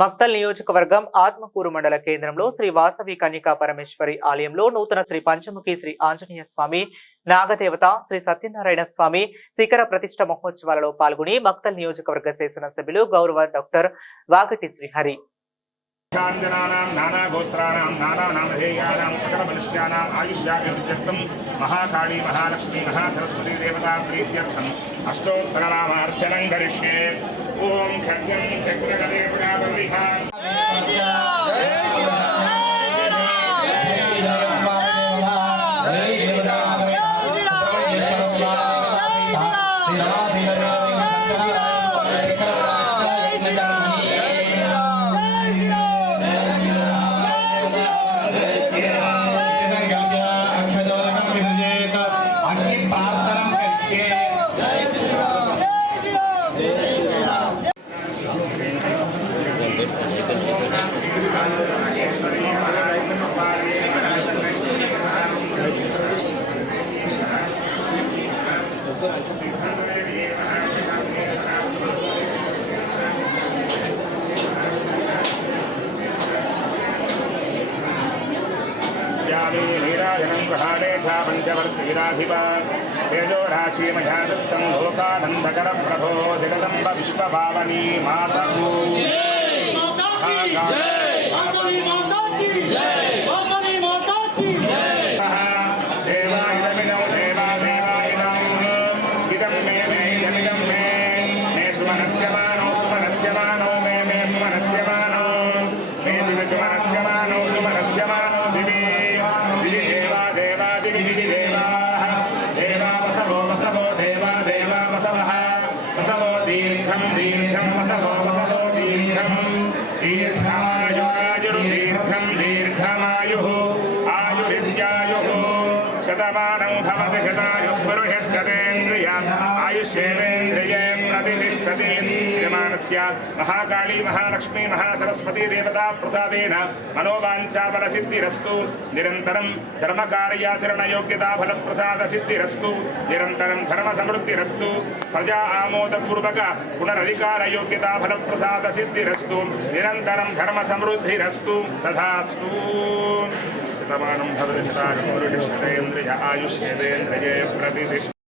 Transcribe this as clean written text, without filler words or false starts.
మక్తల్ నియోజకవర్గం ఆత్మకూరు మండల కేంద్రంలో శ్రీ వాసవి కన్యకా పరమేశ్వరి ఆలయంలో నూతన శ్రీ పంచముఖి శ్రీ ఆంజనేయ స్వామి నాగదేవత శ్రీ సత్యనారాయణ స్వామి శిఖర ప్రతిష్ఠ మహోత్సవాలలో పాల్గొని మక్తల్ నియోజకవర్గ శాసనసభ్యులు గౌరవ డాక్టర్ వాగటి శ్రీహరి महाकाली महालक्ष्मी महासरस्वती देवता प्रीत्यर्थम अष्टोत्तरनामार्चनं करिष्ये। ओम खड्गं चक्रगदे पुरावल्लिका तेजो राशि मध्यादत्तं लोकानंदकर प्रभो जगदम्ब विश्वभावनी माता शतमानं भवति शतायुः पुरुषश्चतेन्द्रिय आयुष्येवेन्द्रिये प्रतिष्ठति। यजमानस्य महाकाली महालक्ष्मी महासरस्वती देवता प्रसादेन मनोवाञ्छाफलसिद्धिरस्तु। निरन्तरं धर्मकार्याचरणयोग्यताफलप्रसादसिद्धिरस्तु। निरन्तरं धर्मसमृद्धिरस्तु। प्रजा आमोदपूर्वक पुनरधिकारयोग्यताफलप्रसादसिद्धिरस्तु। निरन्तरं धर्मसमृद्धिरस्तु। तथास्तु। शतमानं भवति शतायुः पुरुषश्चतेन्द्रिय आयुष्येवेन्द्रिये प्रतिष्ठति।